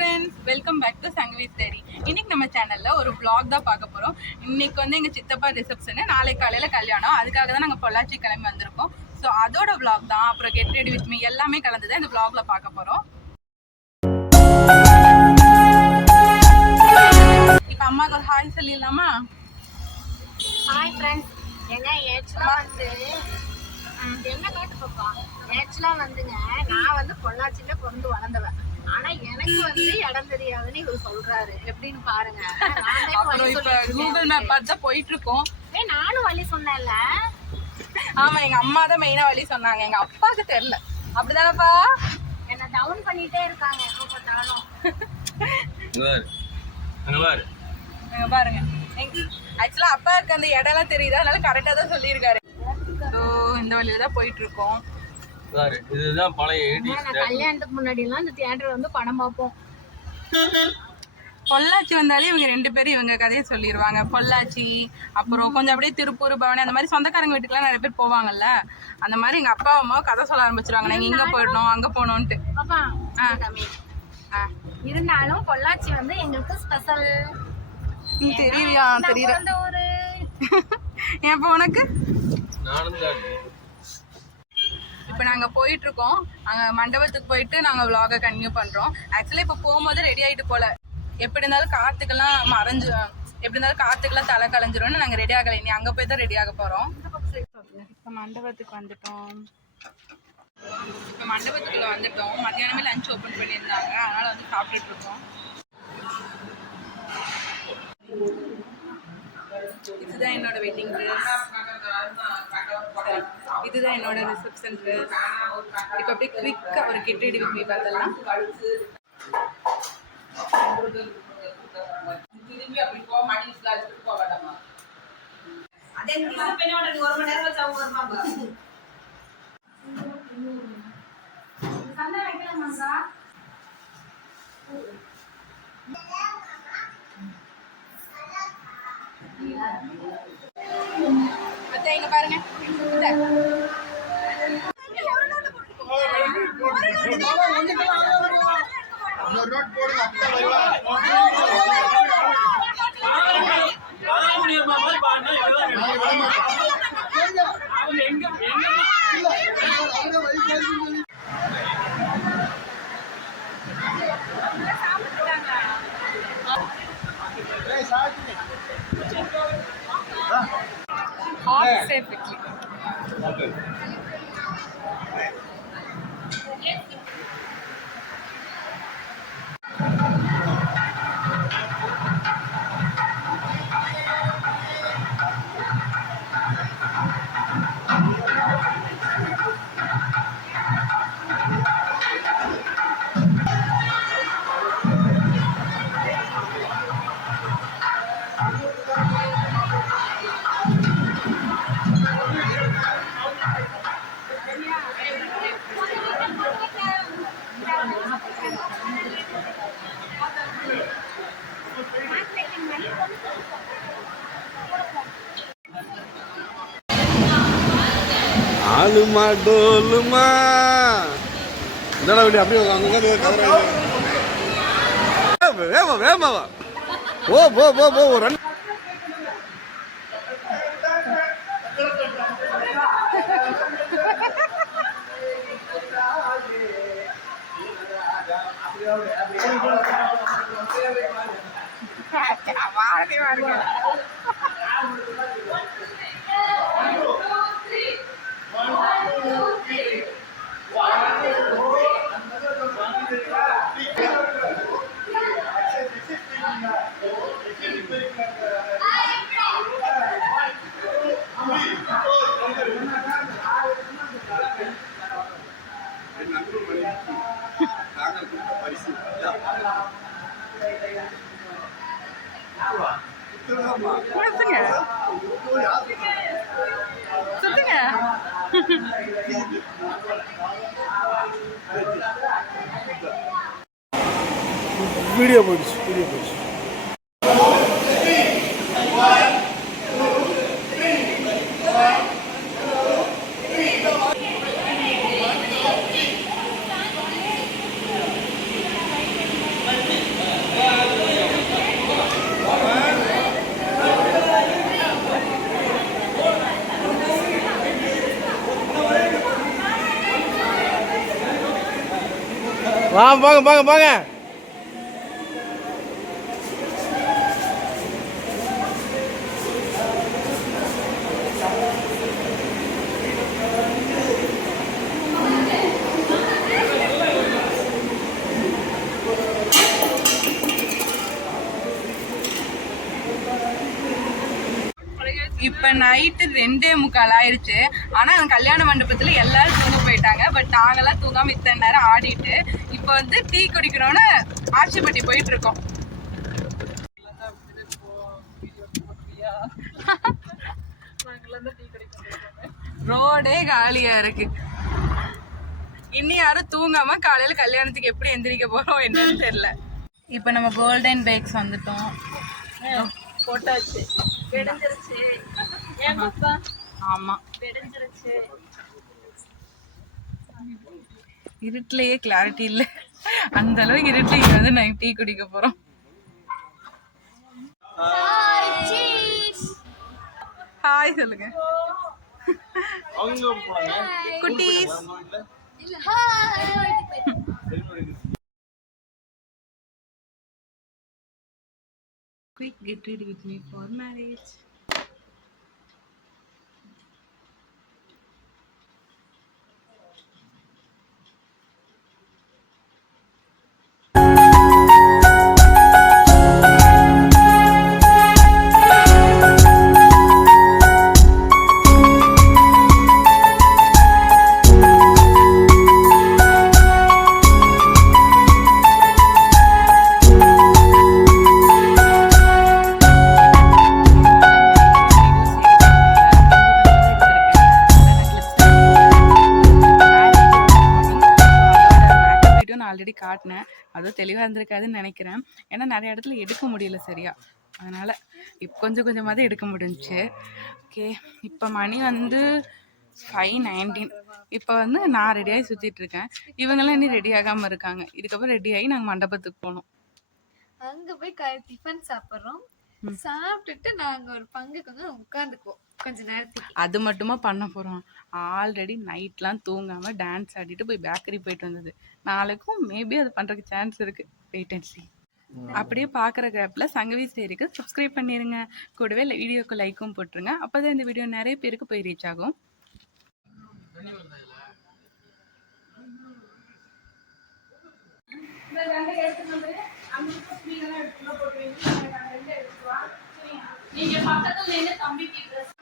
Friends, welcome back to சங்கவித் தேரி. இன்னைக்கு நம்ம சேனல்ல ஒரு vlog தான் பார்க்க போறோம். இன்னைக்கு வந்து எங்க சித்தப்பா ரிசப்ஷன், நாளை காலையில கல்யாணம். அதுக்காக தான் நாங்க பொள்ளாச்சி கிளம்பி வந்திருக்கோம். ஸோ அதோட vlog தான், அப்புறம் கெட் ரெடி வித் மீ எல்லாமே கலந்து தான் இந்த vlogல பார்க்க போறோம். இப்போ அம்மாக்கு ஒரு ஹாய் சொல்லிடலாமா? Hi friends. ஏங்க ஆக்சுவலாக வந்து என்ன காட்டு பாப்பா, ஆக்சுவலாக வந்துங்க நான் வந்து பொள்ளாச்சியில் பிறந்து வளர்ந்தவன். ஆனால் எனக்கு வந்து இடம் தெரியாதுன்னு இவர் சொல்றாரு. எப்படின்னு பாருங்க. இப்போ கூகுள் மேப் பார்த்து தான் போயிட்டு இருக்கோம். நானும் வழி சொன்னேன்ல. ஆமா, எங்க அம்மா தான் மெயினா வழி சொன்னாங்க, எங்க அப்பாவுக்கு தெரியல. அப்படிதானப்பா? என்ன டவுன் பண்ணிட்டே இருக்காங்க எப்போ பார்த்தாலும். பாருங்க, ஆக்சுவலா அப்பாவுக்கு அந்த இடம்லாம் தெரியுது, அதனால கரெக்டா தான் சொல்லியிருக்காரு. இந்த வழியில தான் போயிட்டு இருக்கோம். இதுதான் பழைய கல்யாணத்துக்கு முன்னாடி எல்லாம் இந்த தியேட்டர் வந்து படம் பார்ப்போம். பொள்ளாச்சி வந்தாலே இவங்க ரெண்டு பேரும் இவங்க கதையை சொல்லிடுவாங்க. பொள்ளாச்சி, அப்புறம் கொஞ்சம் அப்படியே திருப்பூர், பவனி, அந்த மாதிரி சொந்தக்காரங்க வீட்டுக்குலாம் நிறைய பேர் போவாங்கல்ல. அந்த மாதிரி எங்க அப்பா அம்மாவும் கதை சொல்ல ஆரம்பிச்சிருவாங்க, நாங்க இங்க போயிடணும் அங்க போனோம்ட்டு. இருந்தாலும் பொள்ளாச்சி வந்து எங்களுக்கு ஸ்பெஷல். தெரியலையா? தெரியல. ஏன் உனக்கு? இப்போ நாங்கள் போயிட்டு இருக்கோம். அங்கே மண்டபத்துக்கு போயிட்டு நாங்கள் vlog கண்டினியூ பண்ணுறோம். ஆக்சுவலி இப்போ போகும்போது ரெடி ஆகிட்டு போல, எப்படி இருந்தாலும் காற்றுக்கெல்லாம் எப்படி இருந்தாலும் காற்றுக்கெல்லாம் தலை கலைஞ்சிரும்னு நாங்கள் ரெடி ஆகலை. இனி அங்கே போய் தான் ரெடி ஆக போகிறோம். இப்போ மண்டபத்துக்கு வந்துட்டோம். மத்தியானமே லஞ்ச் ஓப்பன் பண்ணியிருந்தாங்க, அதனால் வந்து சாப்பிட்டுட்டு இருக்கோம். இதுதான் என்னோட வெட்டிங் ட்ரெஸ், இதுதான் என்னோட ரிசப்ஷன் ட்ரெஸ். இப்போ அப்படியே குவிக்காக ஒரு கெட் ரெடி வித் மீ பார்த்தலாம். அத்தை இங்க பாருங்க, hot safely. ஆளுமா டோலுமா அப்படியே வேமா வேமாவா ஓ போ போ போ ரன். வீடியோ போயிடுச்சு. Thank you. போங்க போங்க போங்க. இப்ப நைட்டு 2:45 ஆயிடுச்சு. ஆனா அந்த கல்யாண மண்டபத்துல எல்லாரும் தூங்க போயிட்டாங்க. பட் நாங்கெல்லாம் தூங்காம இத்தனை நேரம் ஆடிட்டு இப்ப வந்து டீ குடிக்கணும்னு ஆட்சிப்பட்டி போயிட்டு இருக்கோம். ரோடே காலியா இருக்கு. இன்னி யாரும் தூங்காம காலையில கல்யாணத்துக்கு எப்படி எந்திரிக்க போறோம் என்னன்னு தெரியல. இப்ப நம்ம கோல்டன் பேக்ஸ் வந்துட்டோம். போட்டாச்சு, வெடிஞ்சிருச்சு. ஏமாப்பா ஆமா, வெடிஞ்சிருச்சு. இருட்டுலயே கிளாரிட்டி இல்ல. அந்த அளவுக்கு இருட்டுல இங்க வந்து நாங்க டீ குடிக்க போறோம். ஹாய் சொல்லுங்க குட்டீஸ். Quick, get ready with me for marriage. Already காட்டினேன், அதுவும் தெளிவாக இருந்திருக்காதுன்னு நினைக்கிறேன். ஏன்னா நிறைய இடத்துல எடுக்க முடியல சரியா, அதனால இப்போ கொஞ்சம் கொஞ்சமாக எடுக்க முடிஞ்சுச்சு. ஓகே, இப்போ மணி வந்து 5:19. இப்போ வந்து நான் ரெடியாகி சுற்றிட்டு இருக்கேன். இவங்கெல்லாம் இன்னும் ரெடி ஆகாமல் இருக்காங்க. இதுக்கப்புறம் ரெடி ஆகி நாங்கள் மண்டபத்துக்கு போகணும். அங்க போய் டிஃபன் சாப்பிட்றோம். சாப்பிட்டுட்டு நாங்க ஒரு பங்குக்கு வந்து உட்காந்துக்குவோம் கொஞ்ச நேரத்துக்கு. அது மட்டுமா பண்ண போறோம்? ஆல்ரெடி நைட்லாம் தூங்காம டான்ஸ் ஆடிட்டு போய் பேக்கரி போயிட்டு வந்தது. நாளைக்கும் மேபி அது பண்றதுக்கு சான்ஸ் இருக்கு. Wait and see. அப்படியே பார்க்குற கேப்ல சங்கவி ஸ்டோரிக்கு சப்ஸ்கிரைப் பண்ணிடுங்க. கூடவே வீடியோக்கு லைக்கும் போட்டுருங்க. அப்போதான் இந்த வீடியோ நிறைய பேருக்கு போய் ரீச் ஆகும். நீங்க பக்கத்துல நின்று தம்பிக்கு ட்ரெஸ்